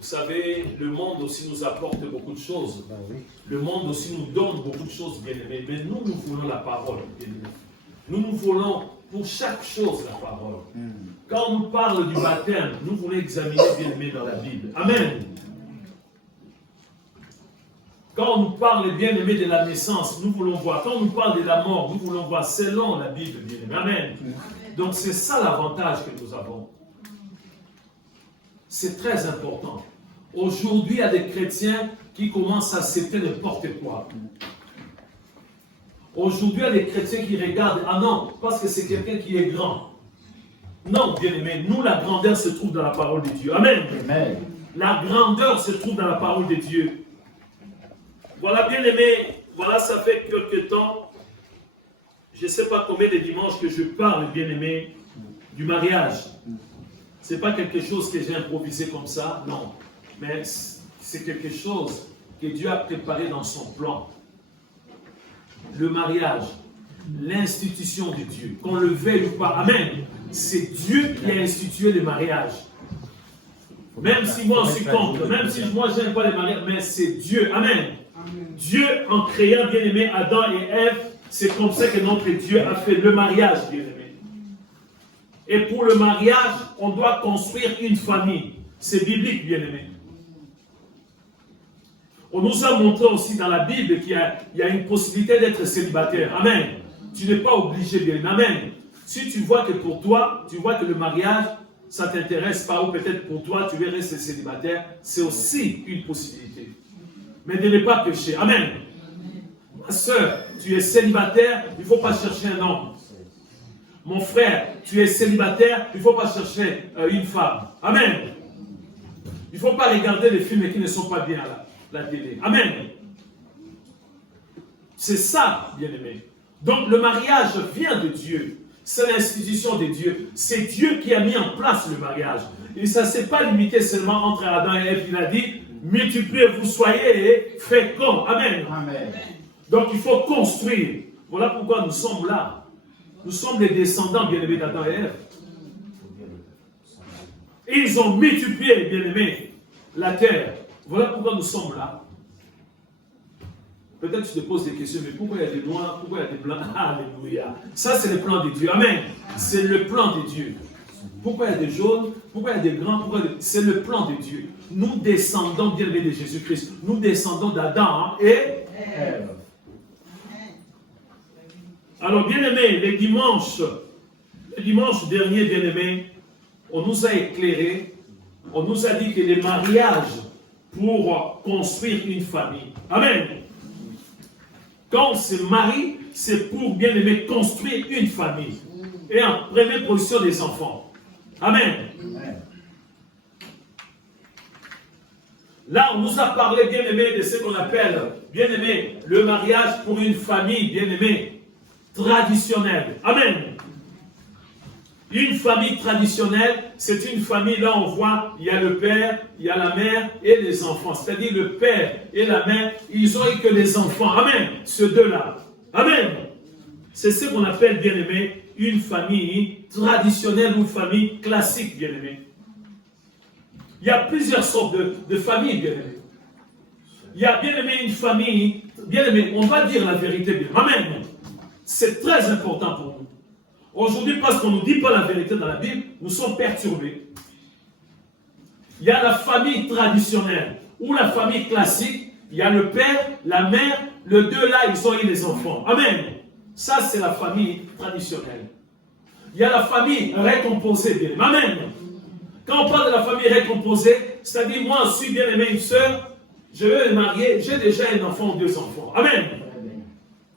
Vous savez, le monde aussi nous apporte beaucoup de choses. Le monde aussi nous donne beaucoup de choses, bien-aimés. Mais nous, nous voulons la parole, bien-aimés. Nous voulons pour chaque chose la parole. Quand on nous parle du baptême, nous voulons examiner, bien-aimés, dans la Bible. Amen. Quand on nous parle, bien-aimés, de la naissance, nous voulons voir. Quand on nous parle de la mort, nous voulons voir selon la Bible, bien-aimés. Amen. Donc c'est ça l'avantage que nous avons. C'est très important. Aujourd'hui, il y a des chrétiens qui commencent à accepter n'importe quoi. Aujourd'hui, il y a des chrétiens qui regardent, ah non, parce que c'est quelqu'un qui est grand. Non, bien-aimés, nous, la grandeur se trouve dans la parole de Dieu. Amen. Amen. La grandeur se trouve dans la parole de Dieu. Voilà, bien-aimés, voilà, ça fait quelque temps, je ne sais pas combien de dimanches que je parle, bien-aimés, du mariage. Ce n'est pas quelque chose que j'ai improvisé comme ça, non. Mais c'est quelque chose que Dieu a préparé dans son plan. Le mariage, l'institution de Dieu, qu'on le veuille ou pas, amen. C'est Dieu qui a institué le mariage. Même si moi je suis contre, même si moi je n'aime pas les mariages, mais c'est Dieu, amen. Dieu, en créant, bien-aimé, Adam et Ève, c'est comme ça que notre Dieu a fait le mariage, bien-aimé. Et pour le mariage, on doit construire une famille. C'est biblique, bien-aimé. On nous a montré aussi dans la Bible qu'il y a une possibilité d'être célibataire. Amen. Tu n'es pas obligé, bien-aimé. Amen. Si tu vois que pour toi, tu vois que le mariage, ça ne t'intéresse pas, ou peut-être pour toi, tu veux rester célibataire, c'est aussi une possibilité. Mais de ne pas pécher. Amen. Ma soeur, tu es célibataire, il ne faut pas chercher un homme. Mon frère, tu es célibataire, il ne faut pas chercher une femme. Amen. Il ne faut pas regarder les films qui ne sont pas bien à la télé. Amen. C'est ça, bien-aimé. Donc le mariage vient de Dieu. C'est l'institution de Dieu. C'est Dieu qui a mis en place le mariage. Et ça ne s'est pas limité seulement entre Adam et Ève. Il a dit, multipliez-vous, soyez féconds. Amen. Amen. Donc il faut construire. Voilà pourquoi nous sommes là. Nous sommes les descendants bien-aimés d'Adam et Ève. Et ils ont multiplié, bien-aimés, la terre. Voilà pourquoi nous sommes là. Peut-être tu te poses des questions, mais pourquoi il y a des noirs, pourquoi il y a des blancs? Alléluia. Ça, c'est le plan de Dieu. Amen. C'est le plan de Dieu. Pourquoi il y a des jaunes, pourquoi il y a des grands, c'est le plan de Dieu. Nous descendons, bien-aimés, de Jésus-Christ. Nous descendons d'Adam et Ève. Alors, bien-aimés, le dimanche dernier, bien-aimés, on nous a éclairé, on nous a dit que les mariages pour construire une famille. Amen. Quand on se marie, c'est pour, bien-aimés, construire une famille. Et en première position, des enfants. Amen. Là, on nous a parlé, bien-aimés, de ce qu'on appelle, bien-aimés, le mariage pour une famille, bien-aimés, traditionnelle. Amen. Une famille traditionnelle, c'est une famille, là on voit, il y a le père, il y a la mère et les enfants. C'est-à-dire le père et la mère, ils ont eu que les enfants. Amen. Ces deux-là. Amen. C'est ce qu'on appelle, bien-aimé, une famille traditionnelle ou famille classique, bien-aimé. Il y a plusieurs sortes de familles, bien-aimé. Il y a, bien-aimé, une famille, bien-aimé, on va dire la vérité, bien. Amen. C'est très important pour nous. Aujourd'hui, parce qu'on ne nous dit pas la vérité dans la Bible, nous sommes perturbés. Il y a la famille traditionnelle ou la famille classique. Il y a le père, la mère, les deux là, ils ont eu les enfants. Amen. Ça, c'est la famille traditionnelle. Il y a la famille récomposée, bien. Amen. Quand on parle de la famille récomposée, c'est-à-dire moi, je suis bien aimé une sœur, je vais me marier, j'ai déjà un enfant ou deux enfants. Amen.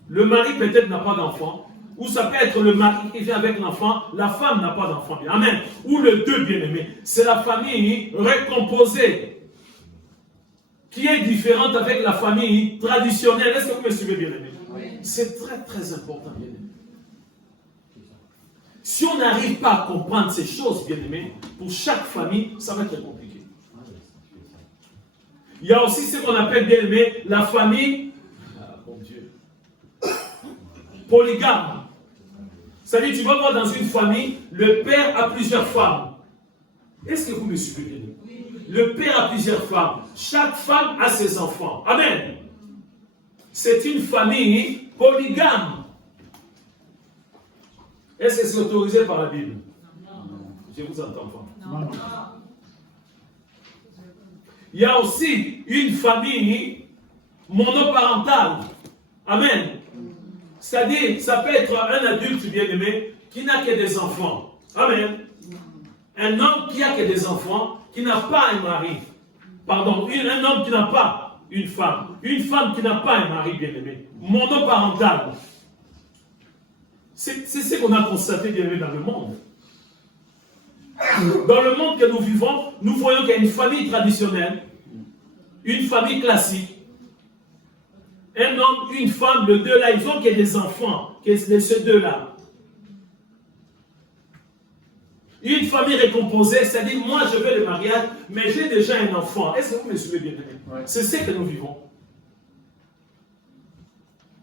Le mari peut-être n'a pas d'enfant, ou ça peut être le mari qui vient avec l'enfant, la femme n'a pas d'enfant. Amen. Ou les deux bien-aimés. C'est la famille récomposée qui est différente avec la famille traditionnelle. Est-ce que vous me suivez, bien-aimés? Oui. C'est très très important, bien-aimés. Si on n'arrive pas à comprendre ces choses, bien-aimés, pour chaque famille, ça va être compliqué. Il y a aussi ce qu'on appelle, bien-aimés, la famille polygame. C'est-à-dire, tu vas voir dans une famille, le père a plusieurs femmes. Est-ce que vous me suivez, bien-aimés? le père a plusieurs femmes. Chaque femme a ses enfants. Amen. C'est une famille polygame. Est-ce que c'est autorisé par la Bible? Je vous entends pas. Non. Il y a aussi une famille monoparentale. Amen. C'est-à-dire, ça peut être un adulte bien-aimé qui n'a que des enfants. Amen. Un homme qui n'a que des enfants, qui n'a pas un mari. Pardon, un homme qui n'a pas une femme. Une femme qui n'a pas un mari bien-aimé. Monoparental. C'est ce qu'on a constaté bien-aimé dans le monde. Dans le monde que nous vivons, nous voyons qu'il y a une famille traditionnelle, une famille classique, un homme, une femme, les deux là, ils ont que des enfants, que ces deux-là. Une famille récomposée, c'est-à-dire, moi je veux le mariage, mais j'ai déjà un enfant. Est-ce que vous me suivez bien? C'est ce que nous vivons.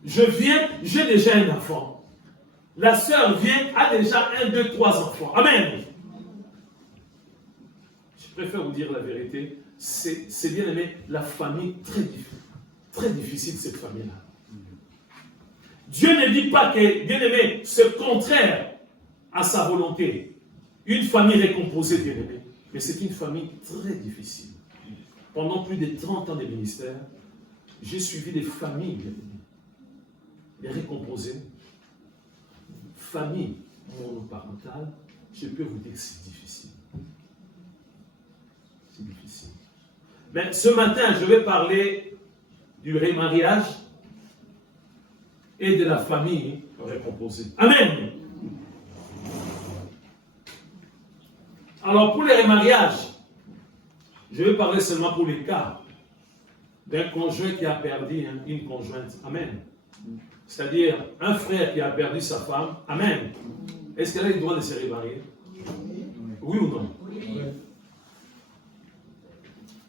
Je viens, j'ai déjà un enfant. La sœur vient, a déjà 1, 2, 3 enfants. Amen. Je préfère vous dire la vérité, c'est bien aimé, la famille très difficile cette famille-là. Dieu ne dit pas que, bien aimé, c'est contraire à sa volonté. Une famille récomposée, bien aimé, mais c'est une famille très difficile. Pendant plus de 30 ans de ministère, j'ai suivi des familles, bien aimé, les récomposées, famille monoparentale, je peux vous dire que c'est difficile. C'est difficile. Mais ce matin, je vais parler du remariage et de la famille récomposée. Amen. Alors, pour les remariages, je vais parler seulement pour les cas d'un conjoint qui a perdu une conjointe. Amen. C'est-à-dire un frère qui a perdu sa femme. Amen. Est-ce qu'elle a le droit de se remarier? Oui ou non?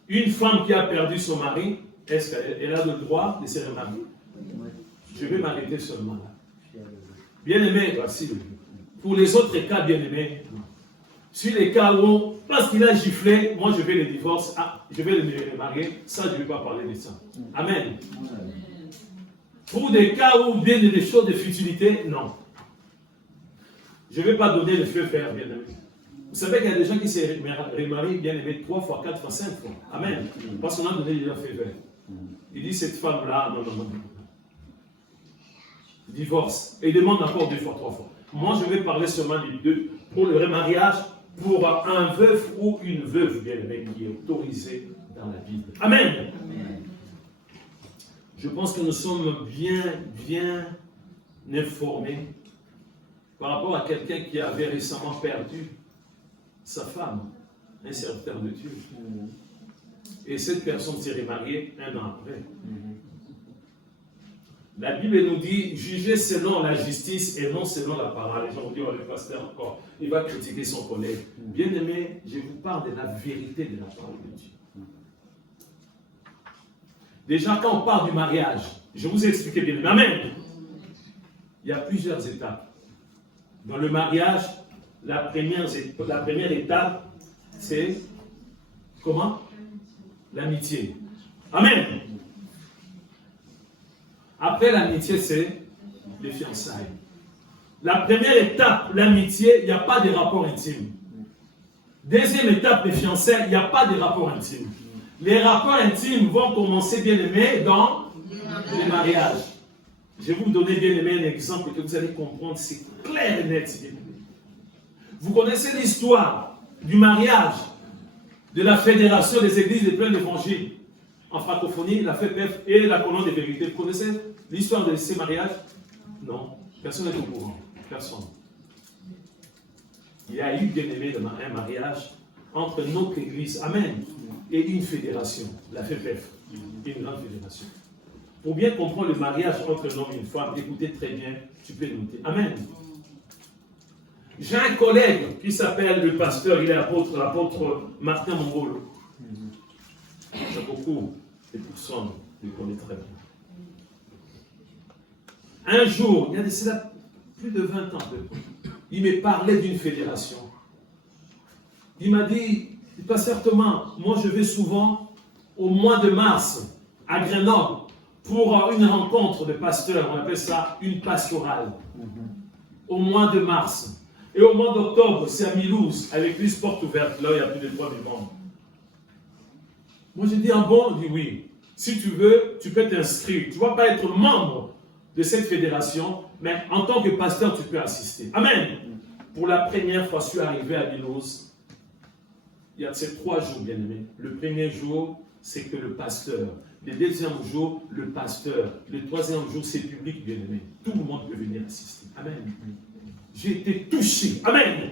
Une femme qui a perdu son mari, est-ce qu'elle a le droit de se remarier? Je vais m'arrêter seulement là. Bien-aimé, voici. Pour les autres cas, bien-aimé, sur les cas où, parce qu'il a giflé, moi je vais le divorce, je vais le remarier, ça je ne vais pas parler de ça. Amen. Pour des cas où bien des choses de futilité, non. Je ne vais pas donner le feu vert, bien-aimé. Vous savez qu'il y a des gens qui se remarient, bien aimé, 3 fois, 4 fois, 5 fois. Amen. Parce qu'on a donné le feu vert. Il dit, cette femme-là, non. Divorce. Et il demande encore 2 fois, 3 fois. Moi, je vais parler seulement des deux. Pour le remariage, pour un veuf ou une veuve, bien aimé, qui est autorisé dans la Bible. Amen. Amen. Je pense que nous sommes bien informés par rapport à quelqu'un qui avait récemment perdu sa femme, un serviteur de Dieu. Et cette personne s'est remariée 1 an après. La Bible nous dit, jugez selon la justice et non selon la parole. Les gens vont dire, oh, le pasteur encore, il va critiquer son collègue. Bien-aimé, je vous parle de la vérité de la parole de Dieu. Déjà, quand on parle du mariage, je vous ai expliqué bien. Amen. Il y a plusieurs étapes. Dans le mariage, la première étape, c'est comment? L'amitié. Amen. Après l'amitié, c'est les fiançailles. La première étape, l'amitié, il n'y a pas de rapport intime. Deuxième étape, les fiançailles, il n'y a pas de rapport intime. Les rapports intimes vont commencer, bien aimé, dans les mariages. Je vais vous donner, bien aimé, un exemple que vous allez comprendre, c'est clair et net, bien aimé. Vous connaissez l'histoire du mariage de la Fédération des Églises de plein d'Évangiles en francophonie, la FEPEF et la Colonne des Vérités. Vous connaissez l'histoire de ces mariages? Non, personne n'est au courant. Personne. Il y a eu, bien aimé, un mariage entre notre Église, Amen, et une fédération, la FEPEF, une grande fédération. Pour bien comprendre le mariage entre un homme et une femme, écoutez très bien, tu peux noter. Amen. J'ai un collègue qui s'appelle le pasteur, il est l'apôtre Martin Mongolo. Il y a beaucoup de personnes qui le connaissent très bien. Un jour, il y a de cela plus de 20 ans, il me parlait d'une fédération. Il m'a dit, Pasteur Thomas, moi je vais souvent au mois de mars à Grenoble pour une rencontre de pasteurs, on appelle ça une pastorale. Au mois de mars. Et au mois d'octobre, c'est à Milouz, à l'église porte ouverte, là il y a plus de 3000 membres. Moi je dis, ah bon? Il dit oui. Si tu veux, tu peux t'inscrire. Tu ne vas pas être membre de cette fédération, mais en tant que pasteur, tu peux assister. Amen. Pour la première fois, je suis arrivé à Milouz. Il y a ces 3 jours, bien aimés. Le premier jour, c'est que le pasteur. Le deuxième jour, le pasteur. Le troisième jour, c'est public, bien aimé. Tout le monde peut venir assister. Amen. J'ai été touché. Amen.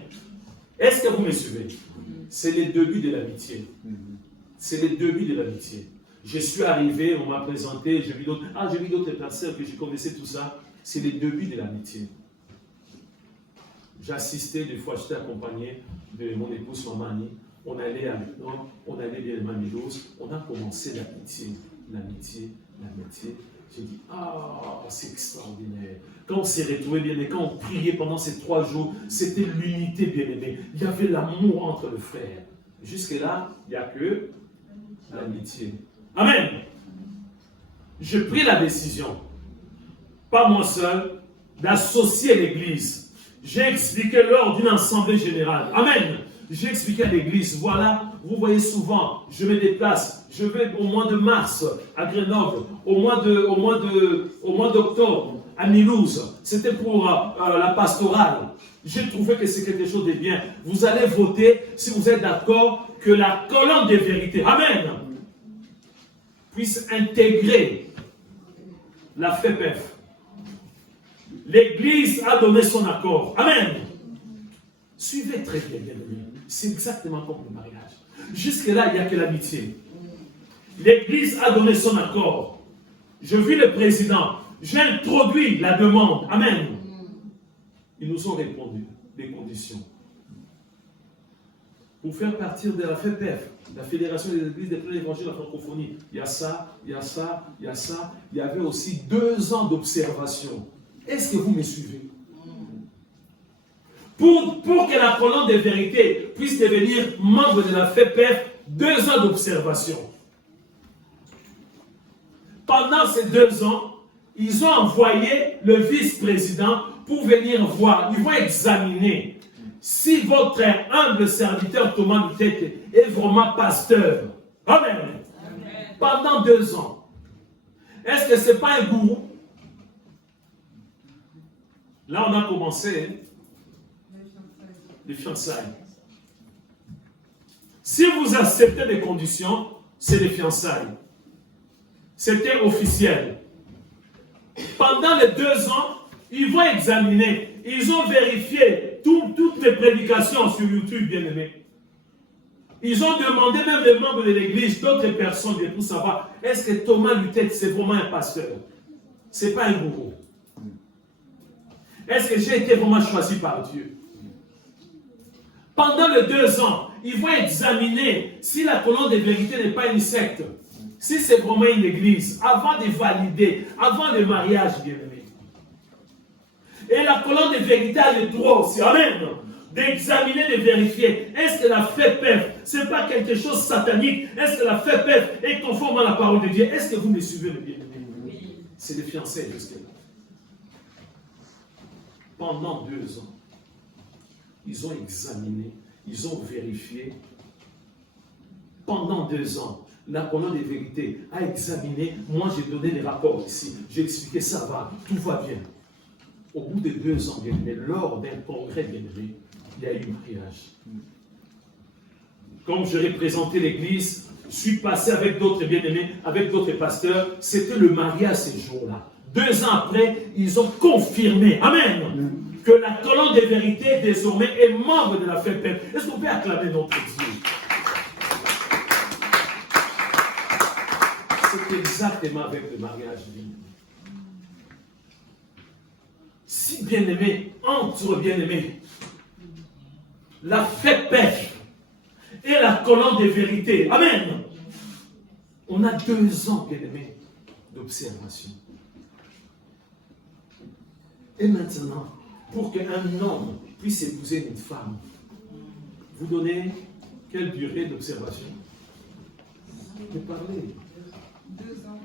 Est-ce que vous me suivez? C'est les débuts de l'amitié. C'est les débuts de l'amitié. Je suis arrivé, on m'a présenté, j'ai vu d'autres pasteurs que je connaissais, tout ça. C'est les débuts de l'amitié. J'assistais, des fois, j'étais accompagné de mon épouse Mamani. On allait à Lieutenant, on allait bien à Milouz, on a commencé l'amitié. J'ai dit, ah, c'est extraordinaire. Quand on s'est retrouvés bien aimés, quand on priait pendant ces 3 jours, c'était l'unité bien aimée. Il y avait l'amour entre les frères. Jusque-là, il n'y a que l'amitié. Amen. J'ai pris la décision, pas moi seul, d'associer l'Église. J'ai expliqué lors d'une assemblée générale. Amen. J'ai expliqué à l'église, voilà, vous voyez souvent, je me déplace, je vais au mois de mars à Grenoble, au mois d'octobre à Milouz, c'était pour la pastorale. J'ai trouvé que c'est quelque chose de bien. Vous allez voter si vous êtes d'accord que la colonne des vérités, amen, puisse intégrer la FEPEF. L'église a donné son accord, amen. Suivez très bien, bien aimé. C'est exactement comme le mariage. Jusque-là, il n'y a que l'amitié. L'Église a donné son accord. Je vis le président. J'ai introduit la demande. Amen. Ils nous ont répondu des conditions. Pour faire partir de la FEPEF, la Fédération des Églises des Prêtres Évangiles de la Francophonie, il y a ça, il y a ça, il y a ça. Il y avait aussi 2 ans d'observation. Est-ce que vous me suivez? Pour que la colonne des vérités puisse devenir membre de la FEPEF, 2 ans d'observation. Pendant ces 2 ans, ils ont envoyé le vice-président pour venir voir. Ils vont examiner si votre humble serviteur Thomas Lutete est vraiment pasteur. Amen. Amen. Pendant 2 ans. Est-ce que ce n'est pas un gourou? Là, on a commencé les fiançailles. Si vous acceptez des conditions, c'est les fiançailles. C'était officiel. Pendant les 2 ans, ils vont examiner. Ils ont vérifié toutes les prédications sur YouTube, bien aimés. Ils ont demandé même les membres de l'église, d'autres personnes, pour savoir, est-ce que Thomas Lutete, c'est vraiment un pasteur? Ce n'est pas un gourou. Est-ce que j'ai été vraiment choisi par Dieu? Pendant les 2 ans, ils vont examiner si la colonne de vérité n'est pas une secte, si c'est vraiment une église, avant de valider, avant le mariage, bien aimé. Et la colonne de vérité a le droit aussi, amen, d'examiner, de vérifier. Est-ce que la FEPEF, ce n'est pas quelque chose de satanique? Est-ce que la FEPEF est conforme à la parole de Dieu? Est-ce que vous me suivez, le bien-aimé? Oui. C'est des fiançailles jusque-là. Pendant 2 ans, ils ont examiné, ils ont vérifié. Pendant 2 ans, la colonne des vérités a examiné. Moi, j'ai donné les rapports ici. J'ai expliqué, ça va, tout va bien. Au bout de 2 ans, bien aimé, lors d'un congrès, bien aimé, il y a eu un mariage. Comme je représentais l'église, je suis passé avec d'autres bien-aimés, avec d'autres pasteurs. C'était le mariage ces jours-là. 2 ans après, ils ont confirmé, amen, que la colonne des vérités désormais est membre de la FEPEF. Est-ce qu'on peut acclamer notre Dieu? C'est exactement avec le mariage. Si bien-aimé, entre bien-aimé, la FEPEF et la colonne des vérités, amen, on a 2 ans, bien-aimé, d'observation. Et maintenant, pour qu'un homme puisse épouser une femme, vous donnez Quelle durée d'observation? De parler. 2 ans.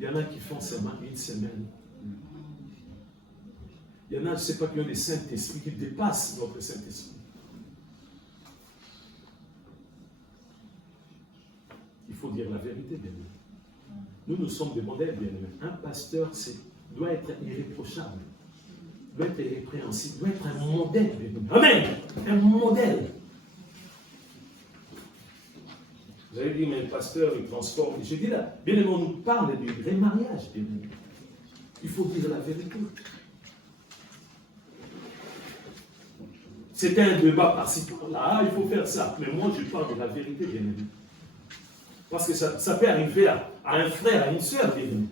Il y en a qui font seulement 1 semaine. Il y en a, je ne sais pas, qui ont des Saint-Esprit qui dépassent notre Saint-Esprit. Il faut dire la vérité, bien aimé. Nous sommes des modèles, bien aimé. Un pasteur doit être irréprochable, doit être irrépréhensible, doit être un modèle, bien aimé. Amen! Un modèle. Vous avez dit, mais le pasteur, il transforme. J'ai dit là, bien aimé, on nous parle du vrai mariage, bien aimé. Il faut dire la vérité. C'était un débat par-ci par-là, il faut faire ça. Mais moi, je parle de la vérité, bien aimé. Parce que ça peut arriver à un frère, à une soeur, bien aimé.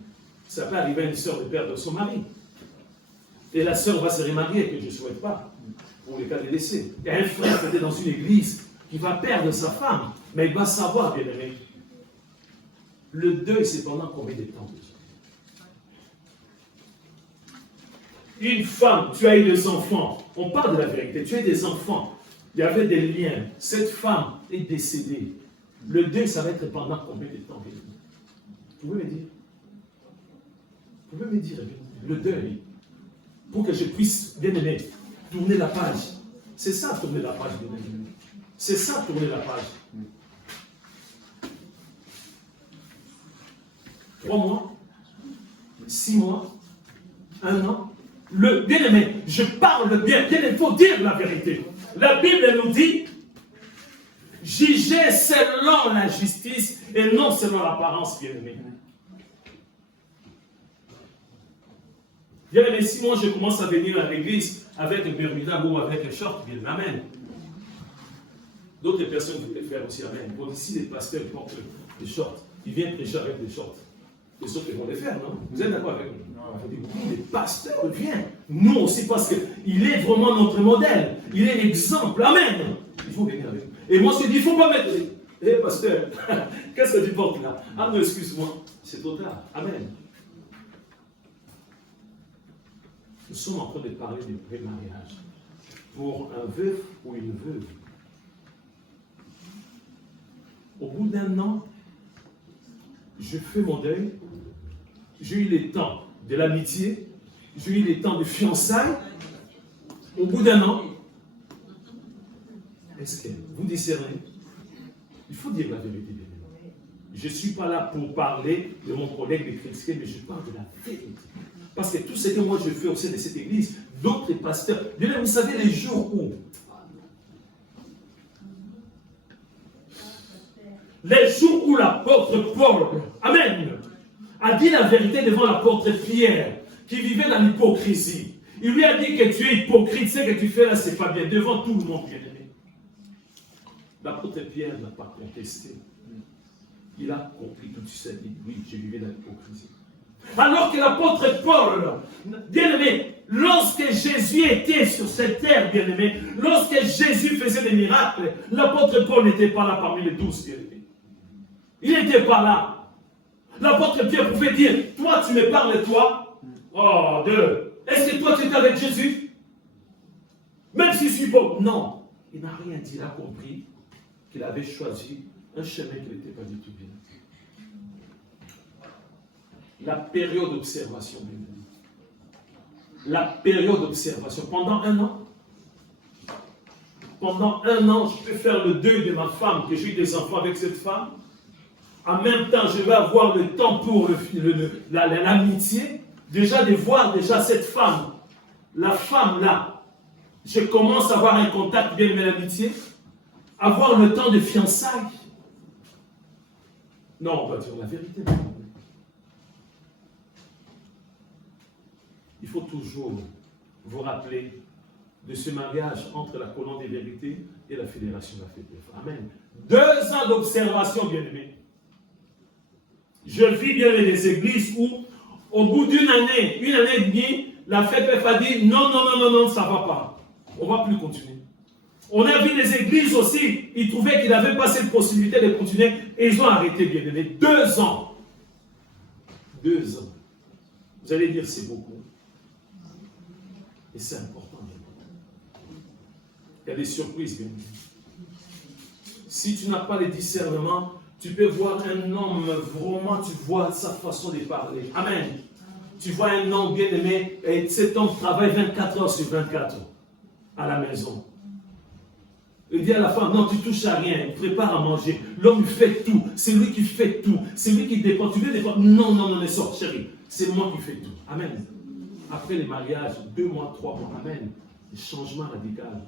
Ça peut arriver à une soeur de perdre son mari. Et la soeur va se remarier, que je ne souhaite pas, pour les cas de décès. Il y a un frère peut-être dans une église qui va perdre sa femme, mais il va savoir, bien aimé. Le deuil, c'est pendant combien de temps déjà? Une femme, tu as eu des enfants. On parle de la vérité. Tu as eu des enfants. Il y avait des liens. Cette femme est décédée. Le deuil, ça va être pendant combien de temps? Vous pouvez me dire? Vous pouvez me dire le deuil? Pour que je puisse, bien aimé, tourner la page. C'est ça, tourner la page, bien aimé. C'est ça, tourner la page. 3 mois, 6 mois, 1 an. Bien aimé, je parle bien. Bien, il faut dire la vérité. La Bible nous dit, jugez selon la justice et non selon l'apparence, bien aimé. Bien aimé, si moi je commence à venir à l'église avec un bermuda ou avec un short, bien amen. D'autres personnes voudraient faire aussi amen. Bon, ici les pasteurs portent des shorts, ils viennent prêcher avec des shorts. Les autres vont les faire, non? Vous êtes d'accord avec nous? Oui, les pasteurs viennent. Nous aussi, parce qu'il est vraiment notre modèle. Il est l'exemple. Amen. Il faut venir avec nous. Et moi, je dis, il ne faut pas mettre. Eh, pasteur, qu'est-ce que tu portes là? Ah, non, excuse-moi. C'est trop tard. Amen. Nous sommes en train de parler du vrai mariage. Pour un veuf ou une veuve. Au bout d'1 an, je fais mon deuil. J'ai eu les temps de l'amitié. J'ai eu les temps de fiançailles. Au bout d'1 an, est-ce que vous discernez? Il faut dire la vérité. Je ne suis pas là pour parler de mon collègue de critiquer, mais je parle de la vérité. Parce que tout ce que moi je fais au sein de cette église, d'autres pasteurs, vous savez les jours où l'apôtre Paul, amen, a dit la vérité devant l'apôtre Pierre, qui vivait dans l'hypocrisie. Il lui a dit que tu es hypocrite, ce que tu fais là, c'est pas bien, devant tout le monde, bien aimé. L'apôtre Pierre n'a pas contesté. Il a compris tout de suite, il dit, oui, je vivais dans l'hypocrisie. Alors que l'apôtre Paul, bien aimé, lorsque Jésus était sur cette terre, bien aimé, lorsque Jésus faisait des miracles, l'apôtre Paul n'était pas là parmi les 12, bien aimé. Il n'était pas là. L'apôtre Pierre pouvait dire, toi tu me parles, toi. Oh, est-ce que toi tu étais avec Jésus? Même si je suis pauvre. Non, il n'a rien dit, il a compris qu'il avait choisi un chemin qui n'était pas du tout bien. La période d'observation, bien aimé. La période d'observation. Pendant 1 an, je peux faire le deuil de ma femme, que j'ai eu des enfants avec cette femme. En même temps, je vais avoir le temps pour l'amitié. Déjà de voir déjà cette femme. La femme là, je commence à avoir un contact bien avec l'amitié. Avoir le temps de fiançailles. Non, on va dire la vérité. Il faut toujours vous rappeler de ce mariage entre la colonne des vérités et la fédération de la fête des frères. Amen. 2 ans d'observation, bien-aimés. Je vis bien les églises où, au bout d'1 année, 1 année et demie, la fête a dit non, ça ne va pas. On ne va plus continuer. On a vu les églises aussi, ils trouvaient qu'ils n'avaient pas cette possibilité de continuer et ils ont arrêté, bien-aimés. 2 ans. 2 ans. Vous allez dire c'est beaucoup. Et c'est important. Il y a des surprises, bien. Si tu n'as pas le discernement, tu peux voir un homme, vraiment, tu vois sa façon de parler. Amen. Tu vois un homme bien-aimé, et cet homme travaille 24 heures sur 24 à la maison. Il dit à la femme, non, tu touches à rien, il prépare à manger. L'homme, il fait tout. C'est lui qui fait tout. C'est lui qui dépend. Tu veux dépendre? Non, non, non, sors, chérie. C'est moi qui fais tout. Amen. Après les mariages, 2 mois, 3 mois, amen. Changement radical.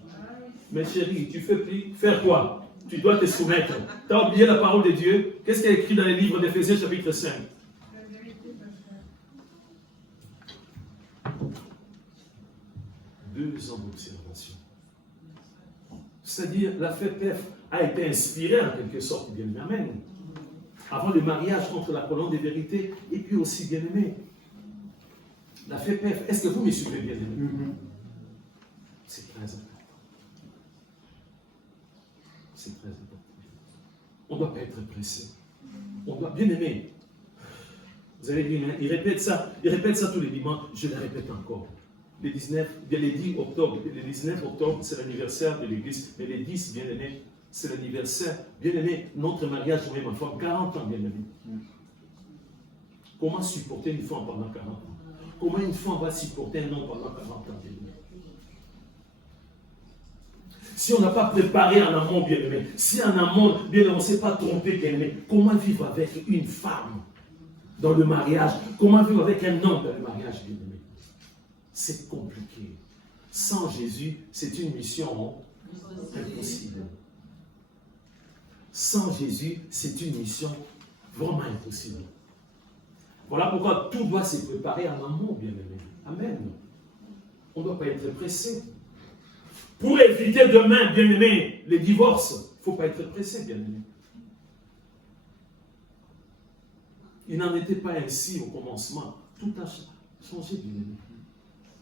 Mais chérie, tu fais plus. Faire quoi? Tu dois te soumettre. Tu as oublié la parole de Dieu. Qu'est-ce qu'il y a écrit dans les livres d'Éphésiens chapitre 5? Deux ans d'observation. C'est-à-dire, la FEPEF a été inspirée en quelque sorte, bien aimé. Amen. Avant le mariage contre la colonne des vérités, et puis aussi, bien aimé, la FEPEF, est-ce que vous me suivez, bien aimé? C'est très important. C'est très important. On ne doit pas être pressé. On doit, bien aimé. Vous avez dit, il répète ça tous les dimanches, je le répète encore. Le 10 octobre, c'est l'anniversaire de l'église, mais le 10, bien aimé, c'est l'anniversaire, bien aimé, notre mariage, moi et ma femme, 40 ans, bien aimé. Comment supporter une femme pendant 40 ans? Comment une femme va supporter un homme pendant 40 ans, bien aimé? Si on n'a pas préparé en amont, bien aimé, si en amont, bien aimé, on ne s'est pas trompé, bien aimé, comment vivre avec une femme dans le mariage? Comment vivre avec un homme dans le mariage, bien aimé? C'est compliqué. Sans Jésus, c'est une mission impossible. Sans Jésus, c'est une mission vraiment impossible. Voilà pourquoi tout doit se préparer en amont, bien aimé. Amen. On ne doit pas être pressé. Pour éviter demain, bien aimé, les divorces, il ne faut pas être pressé, bien aimé. Il n'en était pas ainsi au commencement. Tout a changé, bien aimé.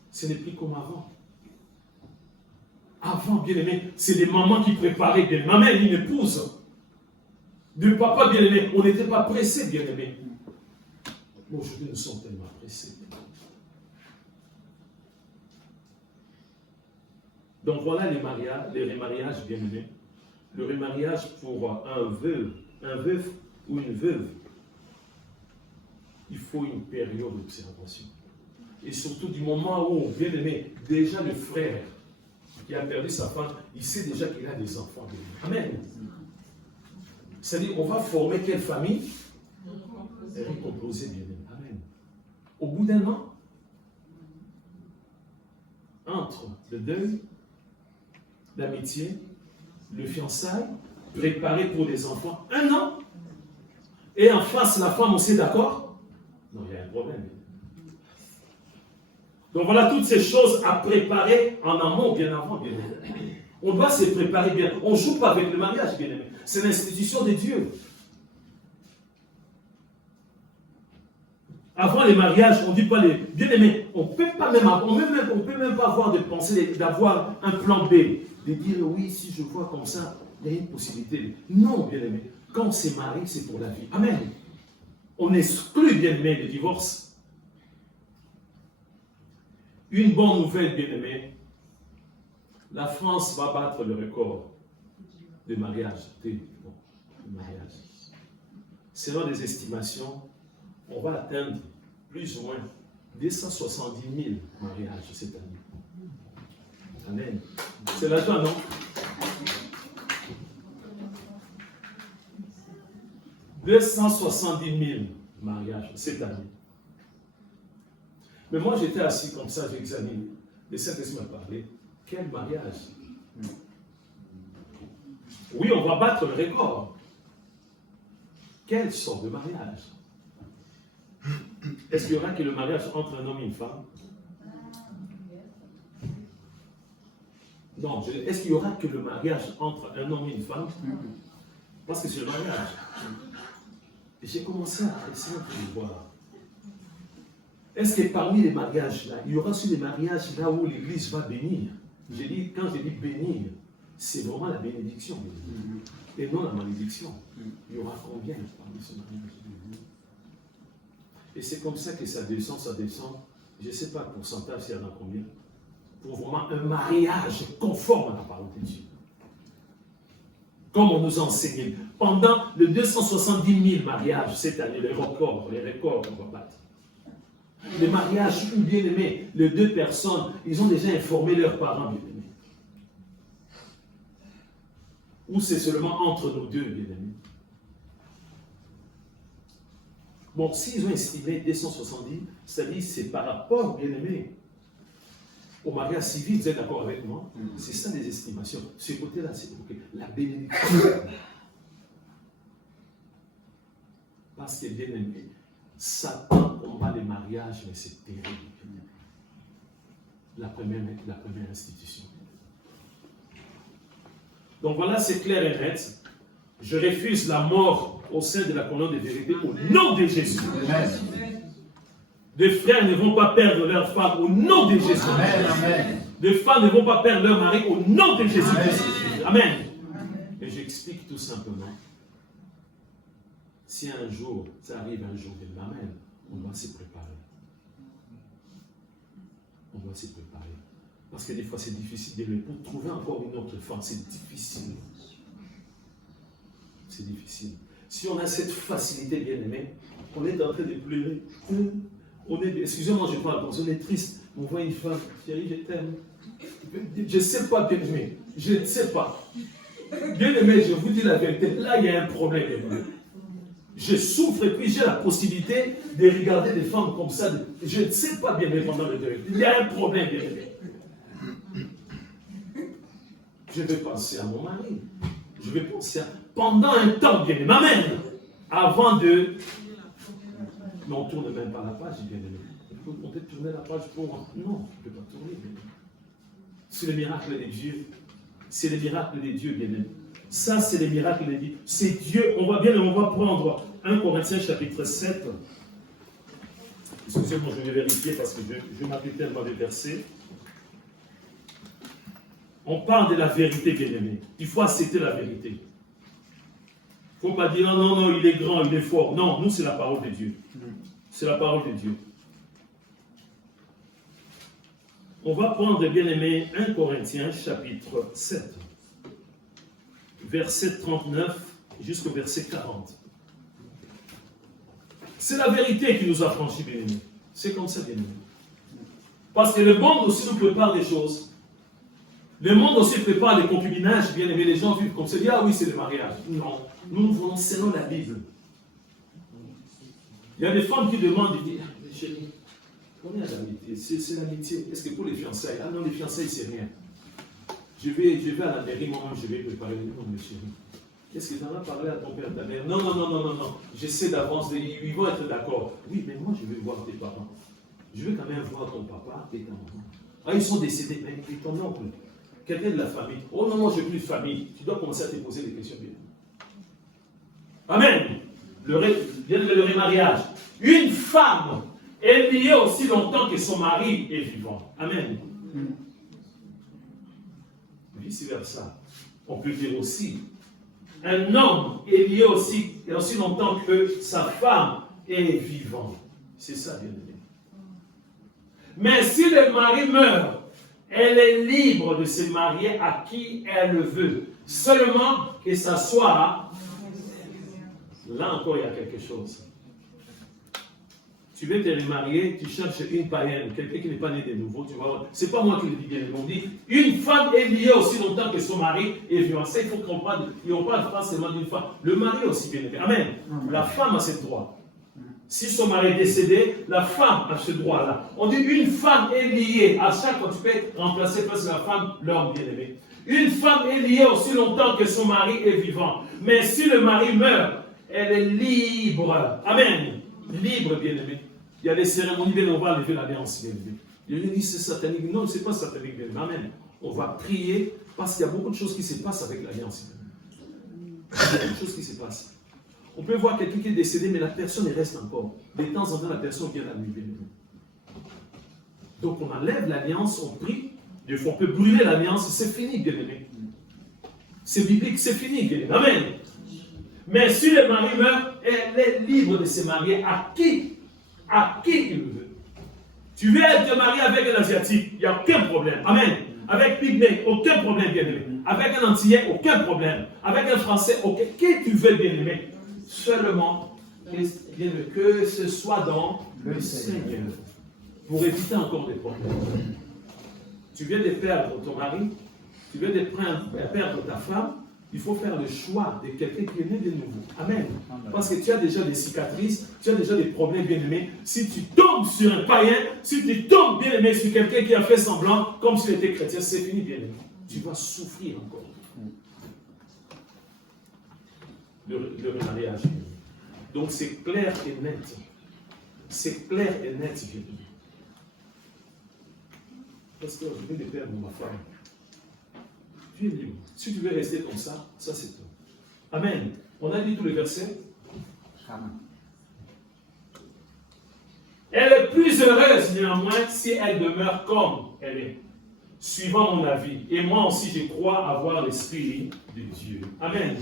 Ce n'est plus comme avant. Avant, bien aimé, c'est les mamans qui préparaient, bien aimé. Ma mère, une épouse. De papa, bien aimé, on n'était pas pressé, bien aimé. Aujourd'hui, nous sommes tellement pressés. Donc voilà les remariages, bien aimés. Le remariage pour un veuf ou une veuve, il faut une période d'observation. Et surtout du moment où, bien aimé, déjà le frère qui a perdu sa femme, il sait déjà qu'il a des enfants. Amen. C'est-à-dire, on va former quelle famille? Recomposer, bien aimé. Amen. Au bout d'un an, entre le deuil, l'amitié, le fiançailles, préparer pour les enfants, 1 an, et en face, la femme, on s'est d'accord? Non, il y a un problème. Donc voilà toutes ces choses à préparer en amont, bien avant, bien aimé. On doit se préparer bien. On ne joue pas avec le mariage, bien aimé. C'est l'institution de Dieu. Avant les mariages, on ne dit pas les bien aimés. On ne peut même pas avoir de pensée d'avoir un plan B. De dire oui, si je vois comme ça, il y a une possibilité. Non, bien aimé. Quand on s'est marié, c'est pour la vie. Amen. On exclut, bien aimé, le divorce. Une bonne nouvelle, bien aimé. La France va battre le record de mariage. Selon les estimations, on va atteindre plus ou moins 270 000 mariages cette année. Amen. C'est la joie, non? « 270 000 mariages cette année. Mais moi, j'étais assis comme ça, j'examine. Le Saint-Esprit m'a parlé. Quel mariage? Oui, on va battre le record. Quelle sorte de mariage? Est-ce qu'il y aura que le mariage entre un homme et une femme? Non. Est-ce qu'il y aura que le mariage entre un homme et une femme? Parce que c'est le mariage. Et j'ai commencé à essayer de voir. Est-ce que parmi les mariages là, il y aura aussi des mariages là où l'Église va bénir? Quand je dis bénir, c'est vraiment la bénédiction. Et non la malédiction. Il y aura combien parmi ce mariage? Et c'est comme ça que ça descend. Je ne sais pas le pourcentage, s'il y en a combien. Pour vraiment un mariage conforme à la parole de Dieu. comme on nous a enseigné. Pendant les 270 000 mariages cette année, les records qu'on va battre. Les mariages où, bien aimés, les deux personnes, ils ont déjà informé leurs parents, bien aimés. Ou c'est seulement entre nous deux, bien aimés. Bon, s'ils ont estimé 270, c'est-à-dire c'est par rapport, bien aimé, au mariage civil, vous êtes d'accord avec moi? C'est ça les estimations. Ce côté-là, c'est OK. La bénédiction. Parce que, bien aimé, Satan combat les mariages, mais c'est terrible. La première institution. Donc voilà, c'est clair et net. Je refuse la mort au sein de la colonne de vérité au nom de Jésus. Des frères ne vont pas perdre leur femme au nom de Jésus. Des femmes ne vont pas perdre leur mari au nom de Jésus. Amen. Et j'explique tout simplement. Si un jour, ça arrive un jour, amen, on doit se préparer. On doit se préparer. Parce que des fois, c'est difficile de pour trouver encore une autre femme. C'est difficile. C'est difficile. Si on a cette facilité, bien aimé, on est en train de pleurer. Excusez-moi, je parle, on est triste. On voit une femme, chérie, je t'aime. Je ne sais pas, bien aimé. Je ne sais pas. Bien aimé, je vous dis la vérité. Là, il y a un problème, bien aimé. Je souffre et puis j'ai la possibilité de regarder des femmes comme ça. Je ne sais pas, bien aimé, pendant le deuil. Il y a un problème, bien aimé. Je vais penser à mon mari. Je vais penser à... Pendant un temps, bien aimé. Amen. Avant de... Mais on ne tourne même pas la page, bien aimé. On peut tourner la page pour... Non, on ne peut pas tourner, bien aimé. C'est le miracle de Dieu. C'est le miracle de Dieu, bien aimé. Ça, c'est le miracle de Dieu. C'est Dieu. On va prendre 1 Corinthiens chapitre 7. Excusez-moi, je vais vérifier parce que je m'appuie tellement des versets. On parle de la vérité, bien-aimé. Il faut accepter la vérité. Il ne faut pas dire non, il est grand, il est fort. Non, nous, c'est la parole de Dieu. C'est la parole de Dieu. On va prendre, bien-aimé, 1 Corinthiens chapitre 7. Verset 39 jusqu'au verset 40. C'est la vérité qui nous a franchis, bien-aimé. C'est comme ça, bien-aimé. Parce que le monde aussi nous prépare des choses. Le monde aussi prépare les concubinages, bien aimé. Les gens vivent comme ça. Ah oui, c'est le mariage. Non. Nous voulons selon la Bible. Il y a des femmes qui demandent, ils disent, ah, chérie, combien d'amitié? C'est l'amitié. Est-ce que pour les fiançailles? Ah non, les fiançailles, c'est rien. Je vais à la mairie, moi-même, je vais préparer le nom de chérie. Qu'est-ce que tu en as parlé à ton père, ta mère? Non. J'essaie d'avance. Ils vont être d'accord. Oui, mais moi, je vais voir tes parents. Je vais quand même voir ton papa et ta maman. Ah, ils sont décédés. Mais et ton oncle? Quelqu'un de la famille. Oh non, moi, je n'ai plus de famille. Tu dois commencer à te poser des questions bien. Amen. Le remariage. Une femme est liée aussi longtemps que son mari est vivant. Amen. Vice versa. On peut dire aussi, un homme est lié aussi longtemps que sa femme est vivante. C'est ça, bien aimé. Mais si le mari meurt, elle est libre de se marier à qui elle le veut. Seulement que ça soit... Là encore, il y a quelque chose. Tu veux te remarier, tu cherches une païenne, quelqu'un qui n'est pas né de nouveau, tu vois. C'est pas moi qui le dis bien, on dit, une femme est liée aussi longtemps que son mari est vivant. Ça, il faut comprendre, il n'y a pas de phrase seulement d'une femme. Le mari aussi bien aimé. Amen. La femme a ce droit. Si son mari est décédé, la femme a ce droit-là. On dit une femme est liée. À chaque fois, tu peux remplacer parce que la femme, l'homme bien-aimé. Une femme est liée aussi longtemps que son mari est vivant. Mais si le mari meurt, elle est libre. Amen. Libre, bien-aimé. Il y a des cérémonies, bien, on va lever l'alliance, bien-aimé. Il y a dit c'est satanique. Non, ce n'est pas satanique, bien-aimé. Amen. On va prier parce qu'il y a beaucoup de choses qui se passent avec l'alliance. Il y a beaucoup de choses qui se passent. On peut voir quelqu'un qui est décédé, mais la personne reste encore. De temps en temps, la personne vient la nuit. Donc on enlève l'alliance, on prie. Des fois, on peut brûler l'alliance, c'est fini, bien-aimé. C'est biblique, c'est fini, bien-aimé. Amen. Mais si le mari meurt, elle est libre de se marier à qui il veut. Tu veux être marié avec un Asiatique, il n'y a aucun problème. Amen. Avec Pygmée, aucun problème, bien-aimé. Avec un Antillais, aucun problème. Avec un Français, aucun. Qui tu veux, bien-aimé? Seulement, bien-aimé, que ce soit dans le Seigneur. Pour éviter encore des problèmes. Tu viens de perdre ton mari, tu viens de perdre ta femme, il faut faire le choix de quelqu'un qui est né de nouveau. Amen. Parce que tu as déjà des cicatrices, tu as déjà des problèmes, bien-aimés. Si tu tombes sur un païen, si tu tombes, bien-aimé, sur quelqu'un qui a fait semblant, comme s'il était chrétien, c'est fini, bien-aimé. Tu vas souffrir encore. Le remariage. Donc c'est clair et net. C'est clair et net, bien-aimé. Parce que je vais perdre ma femme. Tu es libre. Si tu veux rester comme ça c'est tout. Amen. On a dit tous les versets. Amen. Elle est plus heureuse néanmoins si elle demeure comme elle est, suivant mon avis. Et moi aussi, je crois avoir l'Esprit de Dieu. Amen.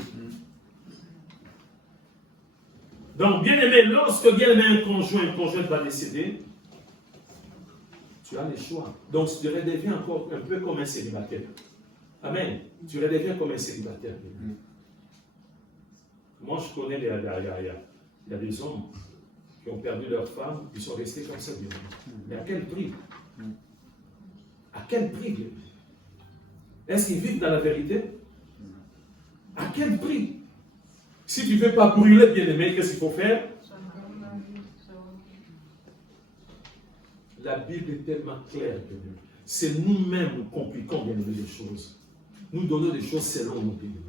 Donc, bien aimé, lorsque bien aimé un conjoint va décéder, tu as les choix. Donc, tu redeviens encore un peu comme un célibataire. Amen. Tu redeviens comme un célibataire. Moi, je connais, il y a des hommes qui ont perdu leur femme, qui sont restés comme ça. Mais à quel prix? À quel prix? Est-ce qu'ils vivent dans la vérité? À quel prix? Si tu ne veux pas brûler, bien-aimé, qu'est-ce qu'il faut faire? La Bible est tellement claire. C'est nous-mêmes qui compliquons, bien-aimé, les choses. Nous donnons des choses selon nos bien-aimés.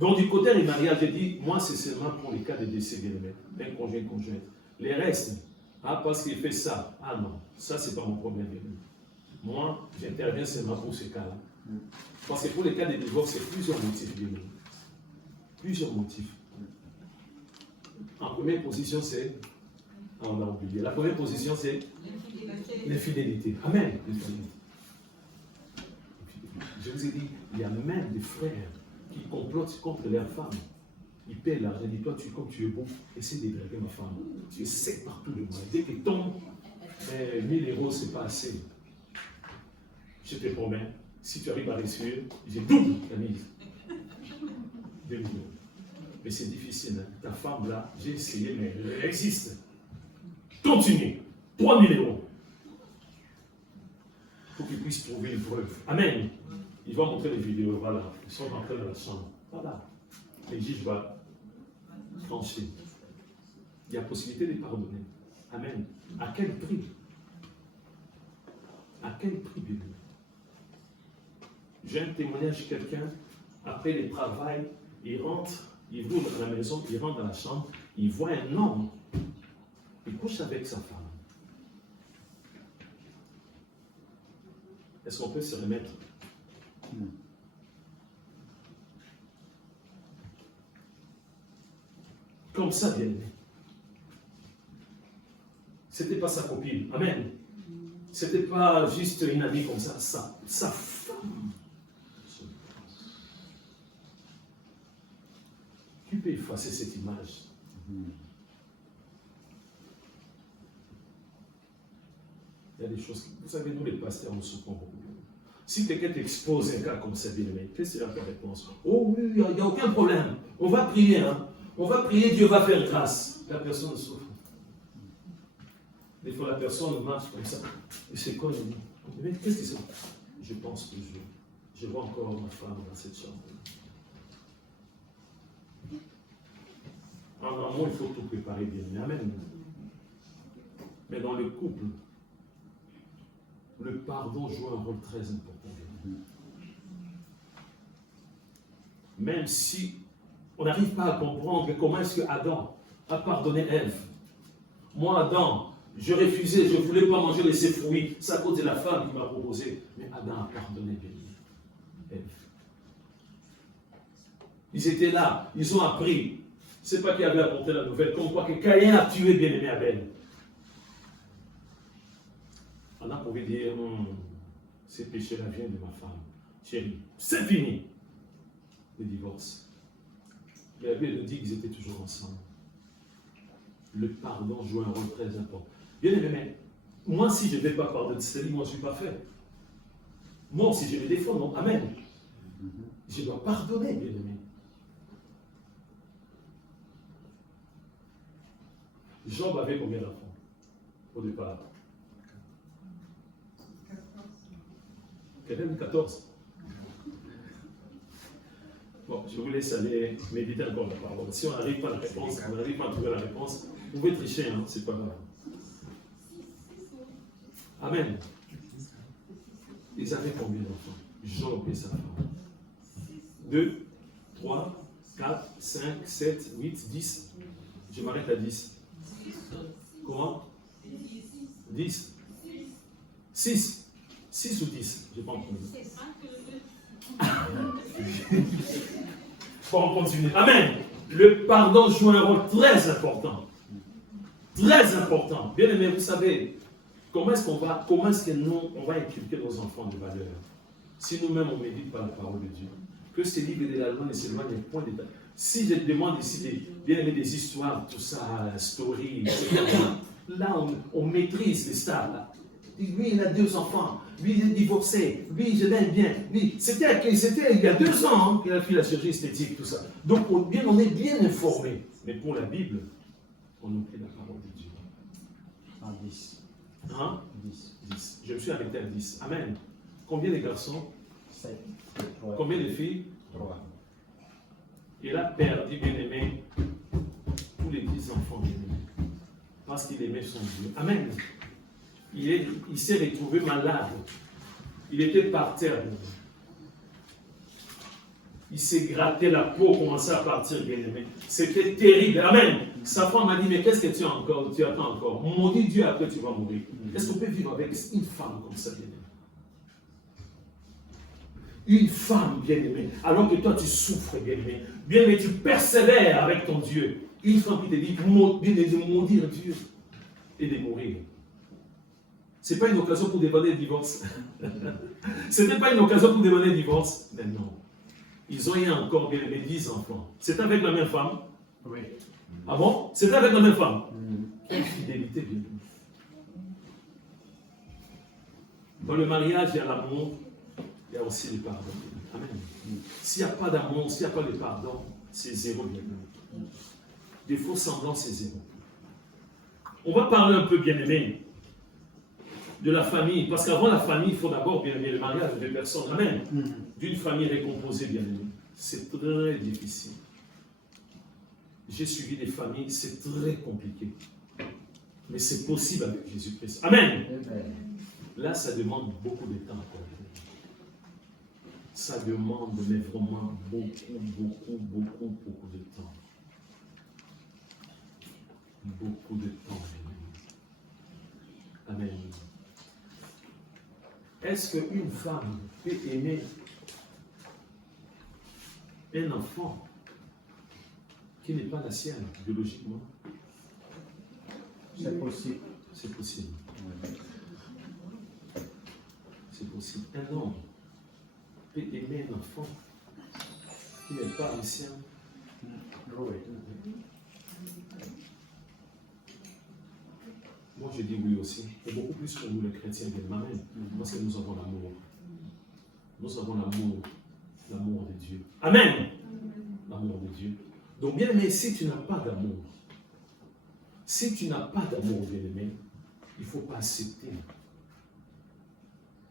Donc, du côté du mariage, j'ai dit, moi, c'est seulement pour les cas de décès, bien-aimé. Un conjoint, conjointe. Les restes, parce qu'il fait ça. Ah non, ça, c'est pas mon problème, bien-aimé. Moi, j'interviens seulement pour ces cas-là. Parce que pour les cas de divorce, c'est plusieurs motifs, bien-aimé. Plusieurs motifs. En première position, c'est... On a oublié. La première position, c'est... L'infidélité. Amen. L'infidélité. Je vous ai dit, il y a même des frères qui complotent contre leur femme. Ils paient l'argent, ils disent, toi, comme tu es beau, essaie de draguer ma femme. Tu es sec partout de moi. Dès qu'il tombe, 1000 €, c'est pas assez. Je te promets, si tu arrives à réussir, j'ai double la mise. 2 millions. Mais c'est difficile. Hein. Ta femme là, j'ai essayé, mais elle existe. Continue. 3 000 €. Il faut qu'ils puissent trouver une preuve. Amen. Il va montrer les vidéos. Voilà. Ils sont rentrés dans la chambre. Voilà. Les juges vont trancher. Il y a possibilité de pardonner. Amen. À quel prix? À quel prix, bébé? J'ai un témoignage de quelqu'un, après le travail, il rentre, il ouvre dans la maison, il rentre dans la chambre, il voit un homme, il couche avec sa femme. Est-ce qu'on peut se remettre? Comme ça, bien aimé. C'était pas sa copine. Amen. C'était pas juste une amie comme ça. Sa femme. Tu peux effacer cette image. Il y a des choses. Vous savez, nous les pasteurs, nous souffrons beaucoup. Si quelqu'un t'expose un cas comme ça, bien aimé, qu'est-ce que c'est la réponse? Oh oui, il n'y a aucun problème. On va prier, hein. On va prier, Dieu va faire grâce. La personne souffre. Des fois, la personne marche comme ça. Et c'est quoi? Mais qu'est-ce que c'est? Je pense toujours. Je vois encore ma femme dans cette chambre. En amour, il faut tout préparer bien. Amen. Mais dans le couple, le pardon joue un rôle très important. Même si on n'arrive pas à comprendre comment est-ce que Adam a pardonné Ève. Moi, Adam, je refusais, je ne voulais pas manger de ces fruits. C'est à cause de la femme qui m'a proposé. Mais Adam a pardonné Ève. Ils étaient là, ils ont appris. Ce n'est pas qui avait apporté la nouvelle, comme quoi que Caïn a tué bien-aimé Abel. On a pouvait dire, ces péchés-là viennent de ma femme. Chérie, c'est fini. Le divorce. Mais la Bible dit qu'ils étaient toujours ensemble. Le pardon joue un rôle très important. Bien aimé, moi, si je ne vais pas pardonner, c'est-à-dire moi, je ne suis pas fait. Moi aussi, j'ai des défauts, non? Amen. Je dois pardonner, bien-aimé. Job avait combien d'enfants au départ? Quelqu'un dit 14. Bon, je vous laisse aller méditer encore la parole. Si on n'arrive pas à la réponse, on n'arrive pas à trouver la réponse, vous pouvez tricher, hein, c'est pas grave. Amen. Ils avaient combien d'enfants? Job et sa femme. 2, 3, 4, 5, 7, 8, 10. Je m'arrête à 10. Comment? 10. 6. 6 ou 10? Je pense. Bon, on continue. Amen. Le pardon joue un rôle très important. Très important. Bien aimé, vous savez, comment est-ce que nous, on va inculquer nos enfants de valeur? Si nous-mêmes, on médite par la parole de Dieu. Que ces livres de la loi ne s'éloignent des points d'état. Si je te demande ici bien aimé des histoires, tout ça, story, etc. Là, on maîtrise les stars. Là. Lui, il a 2 enfants. Lui, il est divorcé. Lui, je l'aime bien. Lui, c'était il y a 2 ans qu'il a fait la chirurgie esthétique, tout ça. Donc, on est bien informé. Mais pour la Bible, on oublie la parole de Dieu. 10. Hein? 10. Je me suis arrêté à 10. Amen. Combien de garçons? 7. Combien de filles? 3. Il a perdu, bien aimé, tous les 10 enfants, bien aimé, parce qu'il aimait son Dieu. Amen. Il s'est retrouvé malade. Il était par terre. Il s'est gratté la peau, commençait à partir, bien aimé. C'était terrible. Amen. Sa femme m'a dit, mais qu'est-ce que tu as encore? Tu attends encore. Maudit Dieu, après tu vas mourir. Est-ce qu'on peut vivre avec une femme comme ça, bien aimé? Une femme, bien aimée, alors que toi tu souffres, bien aimé. Bien aimé, tu persévères avec ton Dieu. Une femme qui te dit, de maudire Dieu et de mourir. Ce n'est pas une occasion pour demander le divorce. Ce n'était pas une occasion pour demander le divorce. Mais non. Ils ont eu encore, bien aimé, 10 enfants. C'est avec la même femme? Oui. Ah bon? C'est avec la même femme? Quelle fidélité, bien aimé. Dans le mariage, il y a l'amour, il y a aussi le pardon. Amen. S'il n'y a pas d'amour, s'il n'y a pas de pardon, c'est zéro, bien aimé. Des faux semblants, c'est zéro. On va parler un peu, bien aimé, de la famille. Parce qu'avant la famille, il faut d'abord, bien aimé, le mariage de 2 personnes. Amen. D'une famille récomposée, bien aimé. C'est très difficile. J'ai suivi des familles, c'est très compliqué. Mais c'est possible avec Jésus-Christ. Amen. Là, ça demande beaucoup de temps. Ça demande, mais vraiment beaucoup de temps. Beaucoup de temps. Amen. Est-ce qu'une femme peut aimer un enfant qui n'est pas la sienne, biologiquement? C'est possible. C'est possible. C'est possible. Un homme peut aimer un enfant qui n'est pas le sien. Oui. Moi, je dis oui aussi. Et beaucoup plus que nous, les chrétiens, bien amen. Parce que nous avons l'amour. Nous avons l'amour de Dieu. Amen. L'amour de Dieu. Donc, bien aimé, si tu n'as pas d'amour, bien aimé, il ne faut pas accepter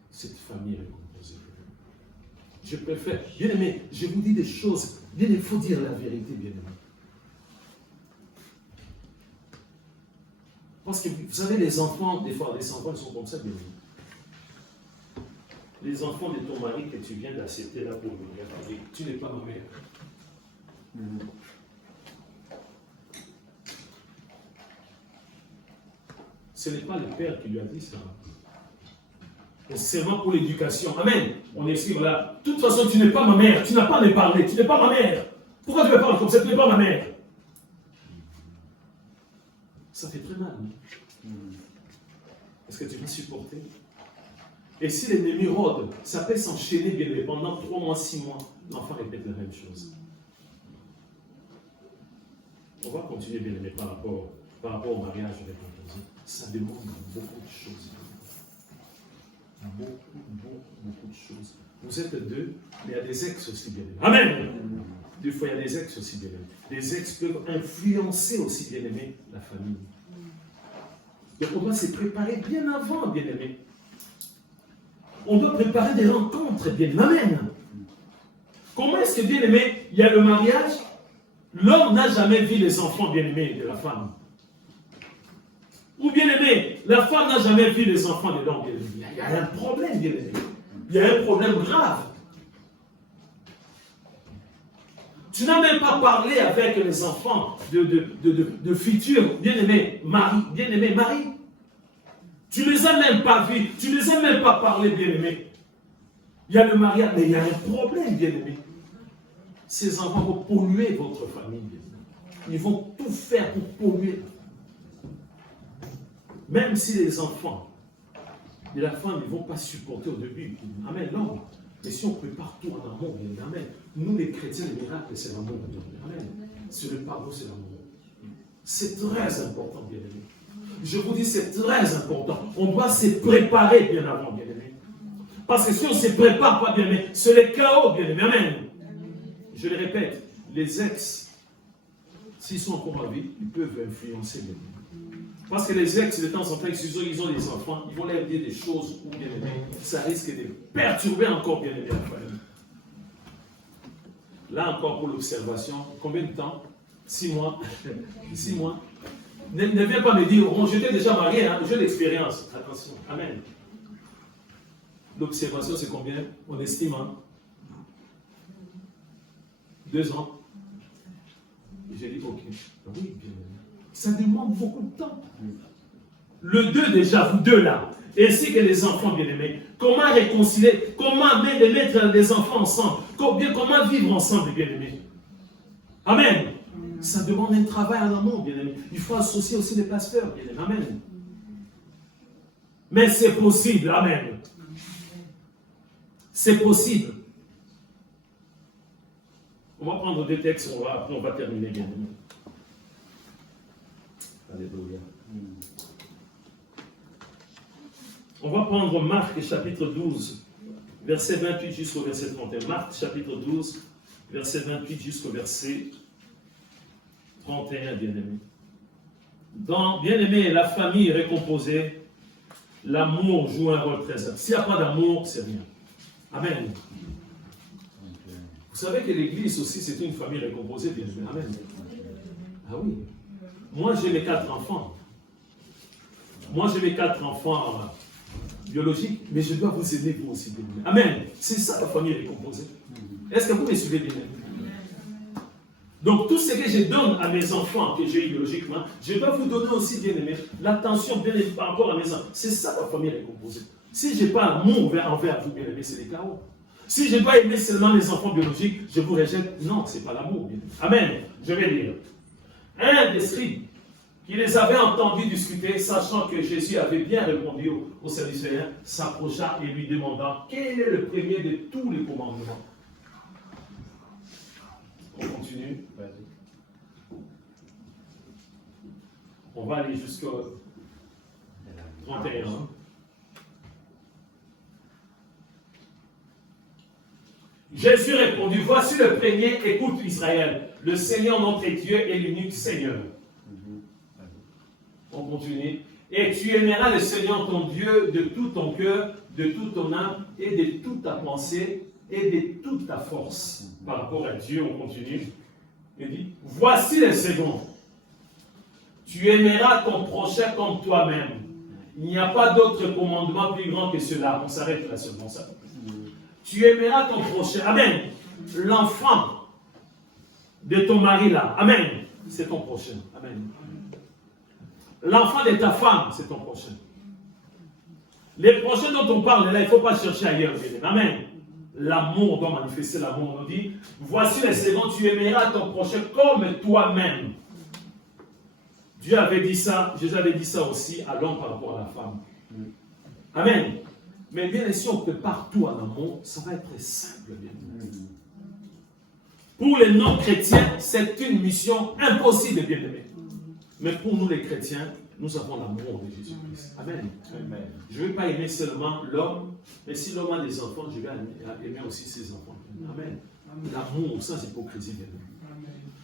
cette famille récomposée. Je préfère, bien aimé, je vous dis des choses, bien aimé, il faut dire la vérité, bien aimé. Parce que vous savez, les enfants, des fois, les enfants, ils sont comme ça, bien aimé. Les enfants de ton mari que tu viens d'accepter là pour le regarder, tu n'es pas ma mère. Ce n'est pas le père qui lui a dit ça. C'est seulement pour l'éducation. Amen. On explique là. De toute façon, tu n'es pas ma mère. Tu n'as pas à me parler. Tu n'es pas ma mère. Pourquoi tu me parles comme ça? Tu n'es pas ma mère. Ça fait très mal. Est-ce que tu vas supporter? Et si l'ennemi rôde, ça peut s'enchaîner bien pendant 3 mois, 6 mois. L'enfant répète la même chose. On va continuer bien aimé par rapport au mariage avec l'opposé. Ça demande beaucoup de choses. beaucoup de choses. Vous êtes deux, mais il y a des ex aussi bien aimés. Amen. Des fois, il y a des ex aussi bien aimés. Les ex peuvent influencer aussi bien aimés la famille. Donc on doit se préparer bien avant, bien aimés. On doit préparer des rencontres, bien aimés. Amen. Comment est-ce que, bien aimé, il y a le mariage? L'homme n'a jamais vu les enfants bien aimés de la femme. Ou bien aimé, la femme n'a jamais vu les enfants de l'homme bien aimé. Il y a un problème, bien aimé. Il y a un problème grave. Tu n'as même pas parlé avec les enfants de futurs bien-aimés mari. Tu ne les as même pas vus, tu ne les as même pas parlé, bien-aimés. Il y a le mariage, mais il y a un problème, bien-aimés. Ces enfants vont polluer votre famille, bien-aimés. Ils vont tout faire pour polluer. Même si les enfants et la femme ne vont pas supporter au début. Amen, non. Mais si on prépare tout en amour, bien, amen. Nous, les chrétiens, le miracle, c'est l'amour. Amen. Sur le pardon, c'est l'amour. C'est très important, bien aimé. Je vous dis, c'est très important. On doit se préparer bien avant, bien aimé. Parce que si on ne se prépare pas, bien aimé, c'est le chaos, bien aimé. Amen. Je le répète, les ex, s'ils sont encore en vie, ils peuvent influencer, bien aimé. Parce que les ex, de temps en temps, ils ont des enfants, ils vont leur dire des choses où, bien aimé, ça risque de perturber encore, bien aimé, la famille. Là encore pour l'observation, combien de temps? 6 mois. 6 mois. Ne viens pas me dire, bon, j'étais déjà marié, hein, j'ai l'expérience. Attention, amen. L'observation, c'est combien? On estime, hein? 2 ans. Et j'ai dit, ok. Oui, bien aimé. Ça demande beaucoup de temps. Le 2 déjà, vous deux là, ainsi que les enfants bien-aimés, comment réconcilier, comment mettre les enfants ensemble, comment vivre ensemble, bien-aimés. Amen. Ça demande un travail en amour, bien-aimés. Il faut associer aussi les pasteurs, bien-aimés. Amen. Mais c'est possible, amen. C'est possible. On va prendre 2 textes, après on va terminer, bien-aimés. Alléluia. On va prendre Marc chapitre 12, verset 28 jusqu'au verset 31. Marc chapitre 12, verset 28 jusqu'au verset 31, bien-aimé. Dans bien-aimé, la famille est récomposée, l'amour joue un rôle très important. S'il n'y a pas d'amour, c'est rien. Amen. Vous savez que l'Église aussi, c'est une famille récomposée, bien-aimé. Amen. Ah oui. Moi, j'ai mes 4 enfants. Moi, j'ai mes 4 enfants biologiques, mais je dois vous aider, vous aussi, bien aimé. Amen. C'est ça, la famille récomposée. Est-ce que vous me suivez bien? Donc, tout ce que je donne à mes enfants, que j'ai biologiquement, je dois vous donner aussi, bien aimé, l'attention, bien aimé, par rapport à mes enfants. C'est ça, la famille récomposée. Si je n'ai pas amour envers vous, bien aimé, c'est les chaos. Si je dois aimer seulement les enfants biologiques, je vous rejette. Non, ce n'est pas l'amour. Amen. Je vais lire. Un des scribes qui les avait entendus discuter, sachant que Jésus avait bien répondu au Sadducéen, s'approcha et lui demanda quel est le premier de tous les commandements. On continue. On va aller jusqu'au 31. Jésus répondit, voici le premier, écoute Israël, le Seigneur notre Dieu est l'unique Seigneur. On continue. Et tu aimeras le Seigneur ton Dieu de tout ton cœur, de toute ton âme et de toute ta pensée et de toute ta force. Par rapport à Dieu, on continue. Il dit, voici le second. Tu aimeras ton prochain comme toi-même. Il n'y a pas d'autre commandement plus grand que cela. On s'arrête là seulement ça. Tu aimeras ton prochain. Amen. L'enfant de ton mari là. Amen. C'est ton prochain. Amen. L'enfant de ta femme, c'est ton prochain. Les prochains dont on parle là, il ne faut pas chercher ailleurs. Amen. L'amour doit manifester l'amour. On nous dit, voici les secondes, tu aimeras ton prochain comme toi-même. Dieu avait dit ça, Jésus avait dit ça aussi à l'homme par rapport à la femme. Amen. Mais bien, si on prépare tout en amour, ça va être simple. Bien. Pour les non-chrétiens, c'est une mission impossible, bien aimé. Mais pour nous les chrétiens, nous avons l'amour de Jésus-Christ. Amen. Amen. Je ne vais pas aimer seulement l'homme, mais si l'homme a des enfants, je vais aimer aussi ses enfants. Amen. L'amour sans hypocrisie.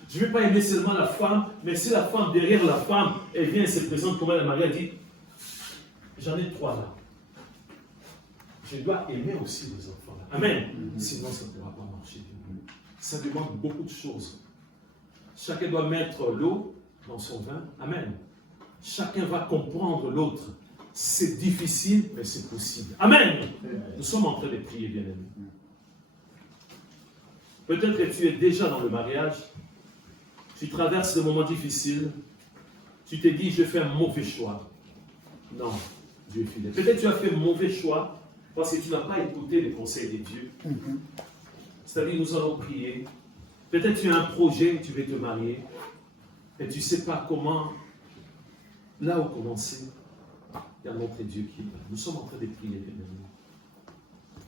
Je ne vais pas aimer seulement la femme, mais si la femme, derrière la femme, elle vient et se présente comme elle, Marie a dit, j'en ai 3 là. Je dois aimer aussi les enfants là. Amen. Sinon, ça ne pourra pas marcher. Ça demande beaucoup de choses. Chacun doit mettre l'eau dans son vin. Amen. Chacun va comprendre l'autre. C'est difficile, mais c'est possible. Amen. Nous sommes en train de prier, bien-aimés. Peut-être que tu es déjà dans le mariage. Tu traverses des moments difficiles. Tu te dis, je fais un mauvais choix. Non, Dieu est fidèle. Peut-être que tu as fait un mauvais choix parce que tu n'as pas écouté les conseils de Dieu. C'est-à-dire, nous allons prier. Peut-être que tu as un projet, tu veux te marier, et tu ne sais pas comment, là où commencer. Il y a notre Dieu qui est là. Nous sommes en train de prier, bien aimés.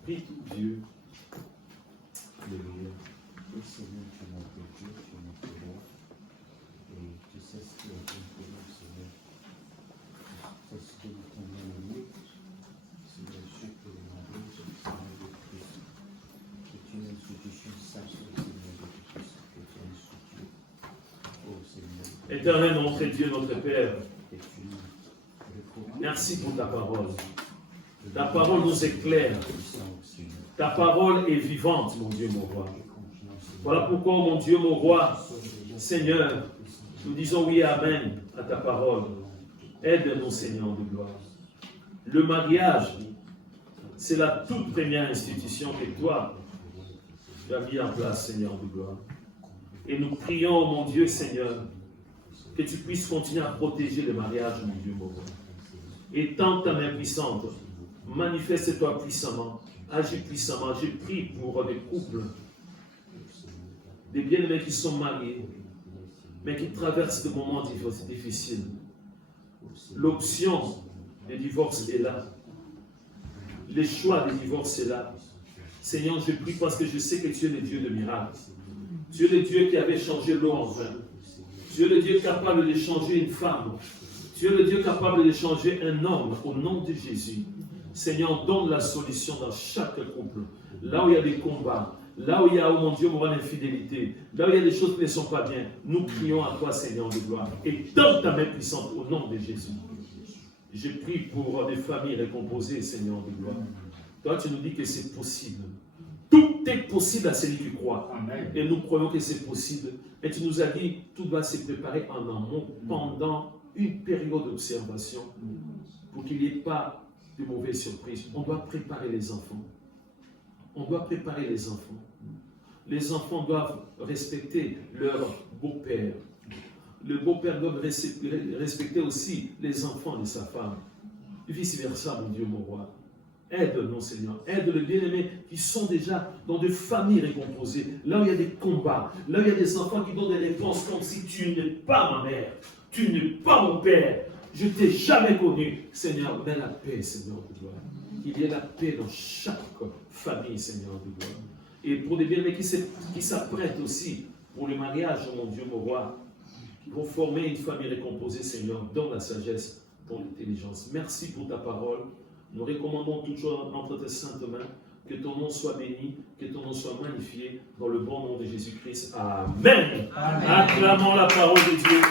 Prie Dieu. Alléluia. Oui, Seigneur, tu es notre Dieu, tu es notre roi. Et tu sais ce qui est bon pour nous, Seigneur. C'est ce que nous t'aimons aimer. C'est le Dieu que le mariage, Seigneur de Christ. Que tu es une institution sacrée, Seigneur de Christ. Que tu es institué. Oh Seigneur. Éternel, notre Dieu, notre Père. Et tu nous recommandes. Merci pour ta parole. Ta parole nous éclaire. Seigneur. Ta parole est vivante, mon Dieu, mon roi. Voilà pourquoi, mon Dieu, mon roi, Seigneur, nous disons oui, amen à ta parole. Aide-nous, Seigneur de gloire. Le mariage, c'est la toute première institution que toi, tu as mis en place, Seigneur de gloire. Et nous prions, mon Dieu, Seigneur, que tu puisses continuer à protéger le mariage, mon Dieu, mon roi. Étends ta main puissante, manifeste-toi puissamment, agis puissamment. Je prie pour des couples, des bien-aimés qui sont mariés, mais qui traversent des moments difficiles. L'option du divorce est là. Le choix du divorce est là. Seigneur, je prie parce que je sais que tu es le Dieu de miracles. Tu es le Dieu qui avait changé l'eau en vin. Tu es le Dieu capable de changer une femme. Tu es le Dieu capable de changer un homme au nom de Jésus. Seigneur, donne la solution dans chaque couple. Là où il y a des combats, là où il y a, oh mon Dieu, l'infidélité, là où il y a des choses qui ne sont pas bien, nous crions à toi, Seigneur de gloire. Et donne ta main puissante au nom de Jésus. Je prie pour des familles récomposées, Seigneur de gloire. Toi, tu nous dis que c'est possible. Tout est possible à celui qui croit. Amen. Et nous croyons que c'est possible. Et tu nous as dit, tout doit se préparer en amont pendant une période d'observation pour qu'il n'y ait pas de mauvaises surprises. On doit préparer les enfants. On doit préparer les enfants. Les enfants doivent respecter leur beau-père. Le beau-père doit respecter aussi les enfants de sa femme. Et vice-versa, mon Dieu, mon roi. Aide-nous, Seigneur. Aide les bien-aimés qui sont déjà dans des familles récomposées. Là où il y a des combats. Là où il y a des enfants qui donnent des réponses comme si tu n'es pas ma mère. Tu n'es pas mon père. Je ne t'ai jamais connu. Seigneur, mets la paix, Seigneur de gloire. Qu'il y ait la paix dans chaque famille, Seigneur de gloire. Et pour les bien-aimés qui s'apprêtent aussi pour le mariage, mon Dieu, mon roi, qui vont former une famille récomposée, Seigneur, donne la sagesse, ton intelligence. Merci pour ta parole. Nous recommandons toujours entre tes saintes mains. Que ton nom soit béni, que ton nom soit magnifié dans le bon nom de Jésus-Christ. Amen. Amen. Acclamons la parole de Dieu.